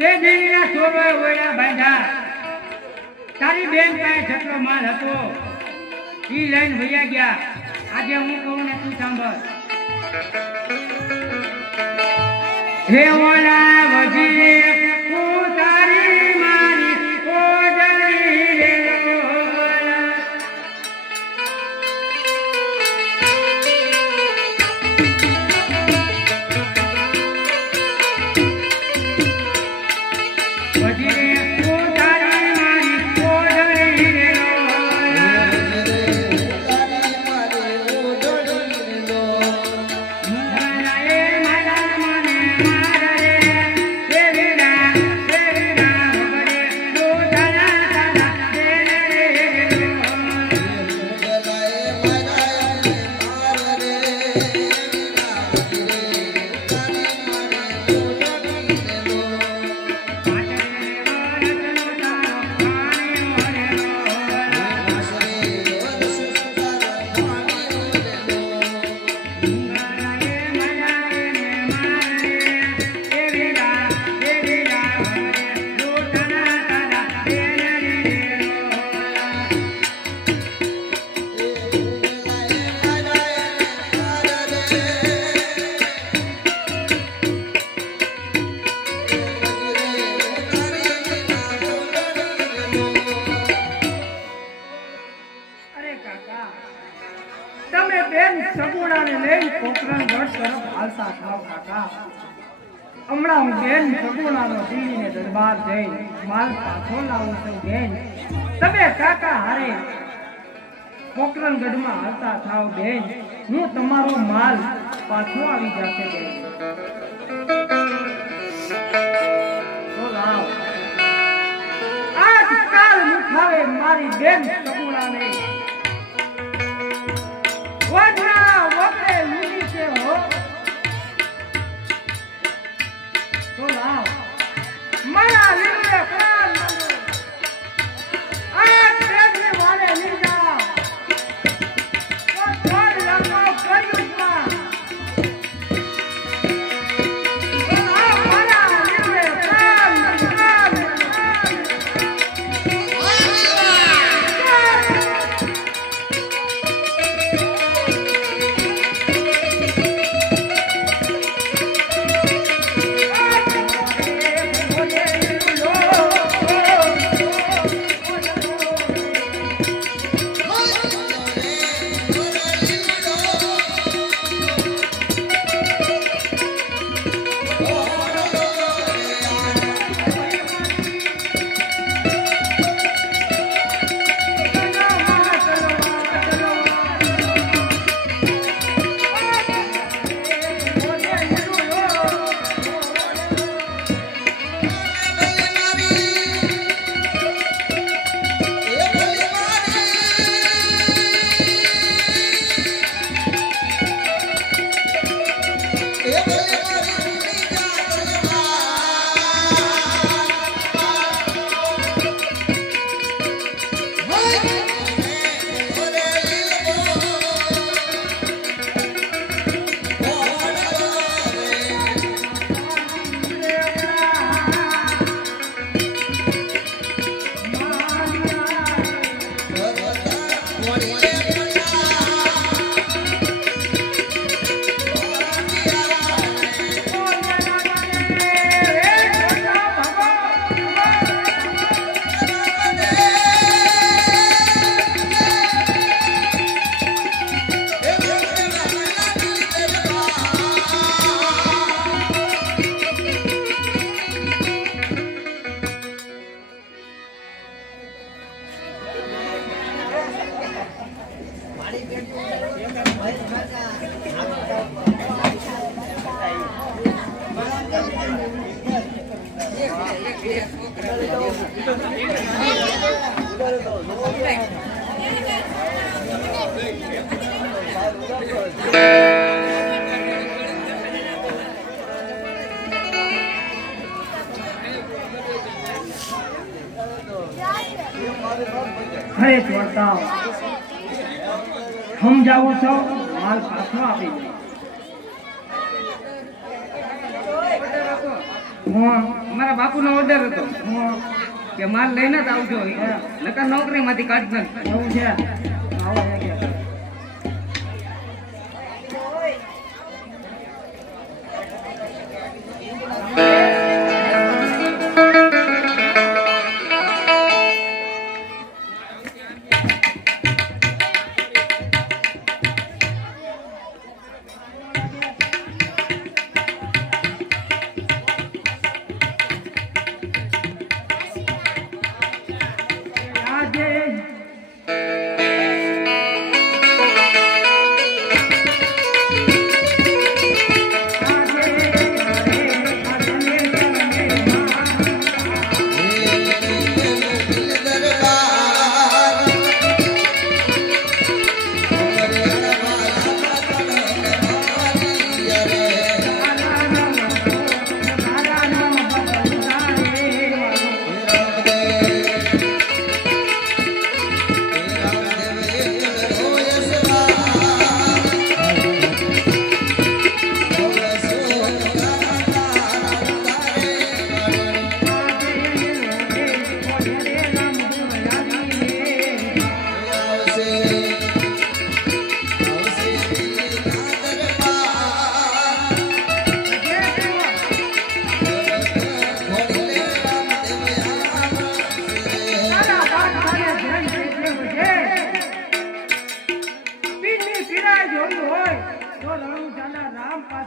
તે દેવીના સોળોએ ઓયડા બાંધ્યા તારી બેન પાસે જેટલો માલ હતો એ લઈને ભૈયા ગયા. આજે હું કહું ને તું સાંભળ. હે ઓલા વજીરે દરબાર જઈ, માલ પાછો લાવું છું બેન. તમે કાકા હારે પોખરણ ગઢમાં હાલતા થાવ બેન. હું તમારો માલ પાછો આવી જશે બેન. મારી બેન સગુણાને. there you go. સમજાવો છો? માલ પાછો આપી. મારા હું નો બાપુનો ઓર્ડર હતો. કે માલ લઈને જ આવજો. નકર નોકરીમાંથી કાઢ નાખ એવું છે?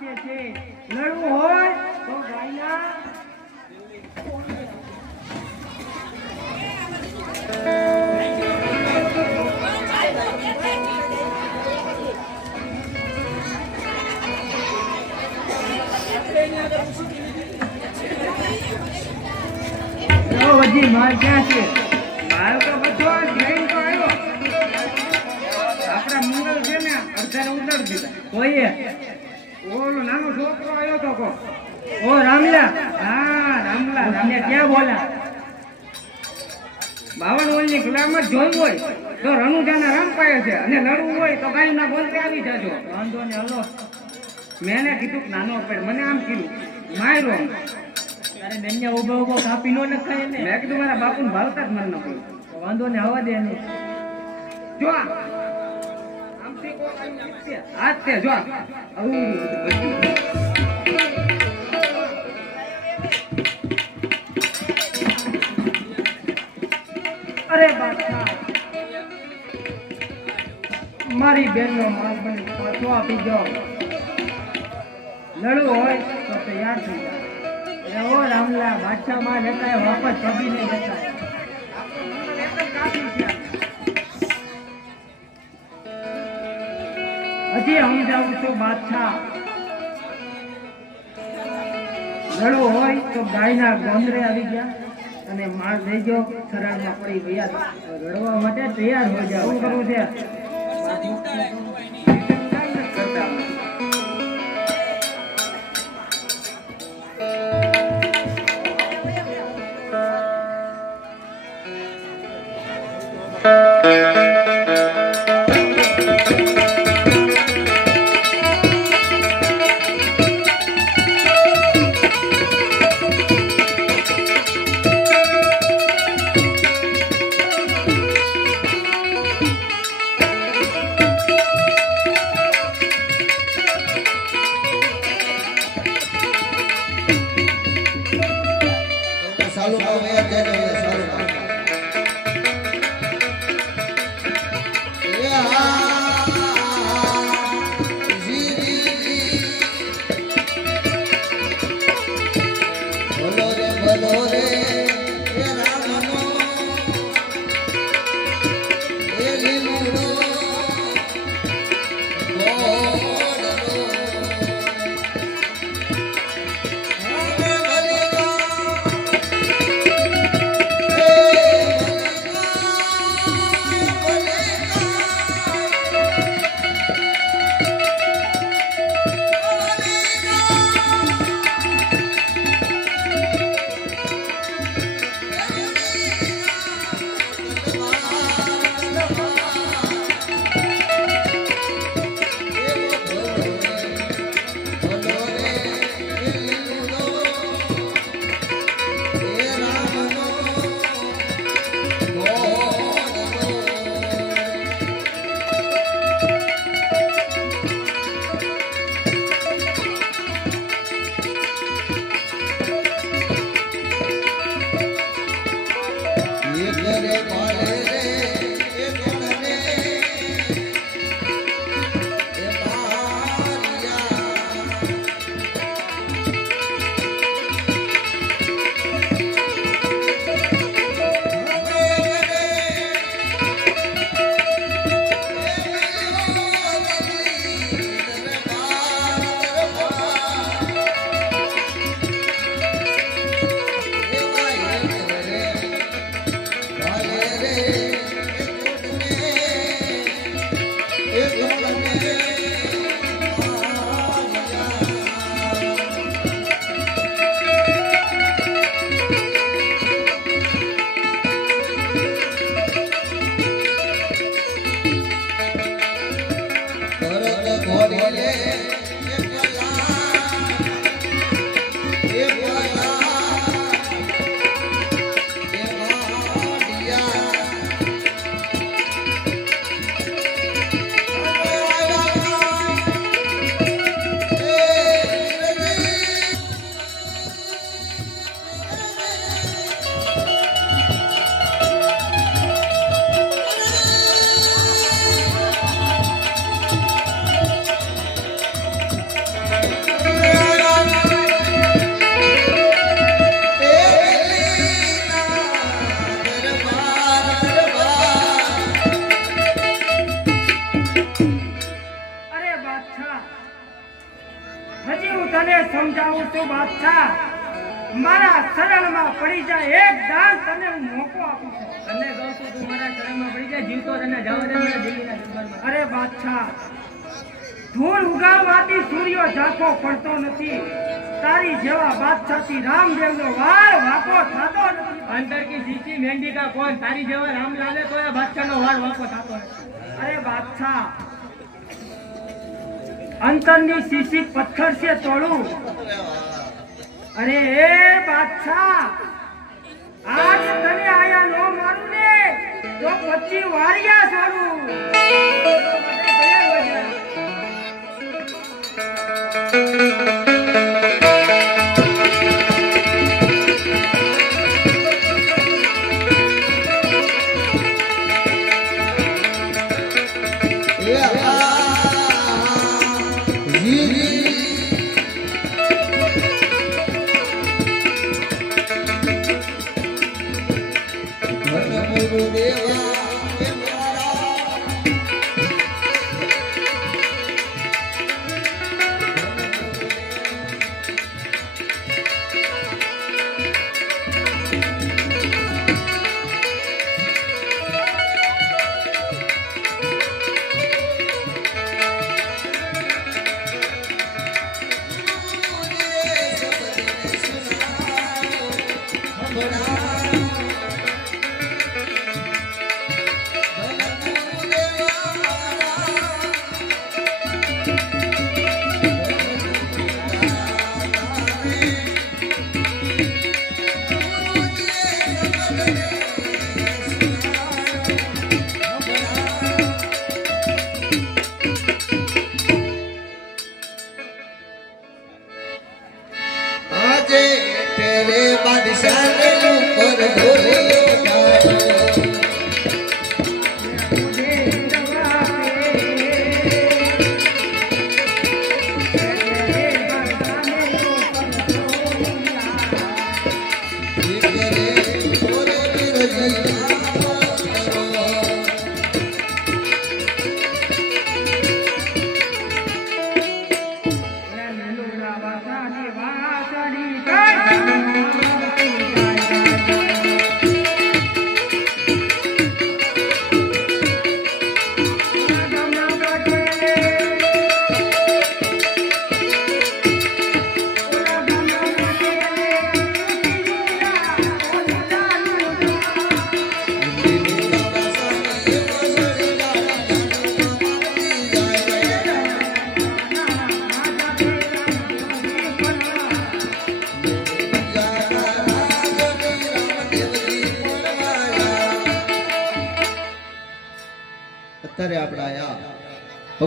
લડવું હોય તો માર ક્યાં છે? માલ તો આપણા મંગલ છે ને, અડધાને ઉડાડી દીધા. કોઈએ? ઓલો નાનો છોકરો આવ્યો તો કો ઓ રામલા. હા રામલા રામલા. ક્યાં બોલા? બાવન ઓલની ગુલામત જોઈ હોય તો રણુજાના રામ પાયો છે. અને લડવું હોય તો કાંઈ ના બોલ આવી જજો. વાંધો ને હલો. મેં કીધું નાનો પેડ મને આમ કીધું માયરો. તારે બેનને ઊભો ઊભો કાપી નો નખાય ને મેં કીધું મારા બાપુને ભાવતા જ મને ન વાંધો ને હવા દે ને જો આ. અરે બાદશાહ મારી બેનનો માલ મને પાછો આપી દો. લડવું હોય તો તૈયાર થઈ જાઓ. રામલા બાદશાહમાં જતા વાપસ કભી નહીં જતા. હજી જાઉં છું બાદશાહ. લડવું હોય તો ગાયના ગોંદરે આવી ગયા અને માલ લઈ ગયો ખરાડમાં પડી ગયા. રડવા માટે તૈયાર હોય જાવ શું કરવું છે? સાલુમાં વયા જાય ને વયા સાલુમાં. એ બાદશાહ હજી હું તને સમજાવું છું બાદશાહ. મારા શરણમાં પડી જાય એક દાન તને હું મોકો આપું છું. તને કહું છું તું મારા શરણમાં પડી જાય જીવતો તને જાવ દે મારા દેવીના દરબારમાં. અરે બાદશાહ ધૂળ ઉગાડવાથી સૂર્ય ઝાંખો પડતો નથી. તારી જેવા બાદશાહથી રામદેવનો વાળ વાંકો થતો નથી. અંતર કી સીસી મહેંદી કા કોણ? તારી જેવા રામ લાલે તો એ બાદશાહનો વાર વાંકો થતો અરે બાદશાહ અંતરની શીશી પથ્થર છે તોડું. અરે એ બાદશાહ, આજ તને આયા નો મારું ને તો પછી વારિયા છોડું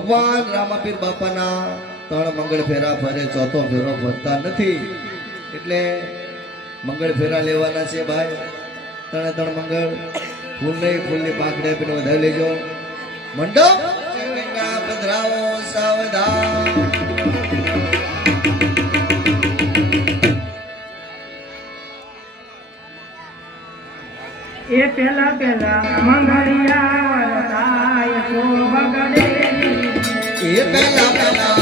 ભગવાન રામાપીર બાપાના ત્રણ મંગળ ફેરા ફરે, ચોથો ફેરો ફરતા નથી. એટલે મંગળ ફેરા લેવાના છે ભાઈ. ત્રણે ત્રણ મંગળ. ફૂલ નહીં ફૂલની પાંખડી આપીને વધારી લેજો. મંડપ? પધરાવો, સાવધાન. એ પેલા પેલા મંગળિયા શોભ ગણેશ ये पहला पहला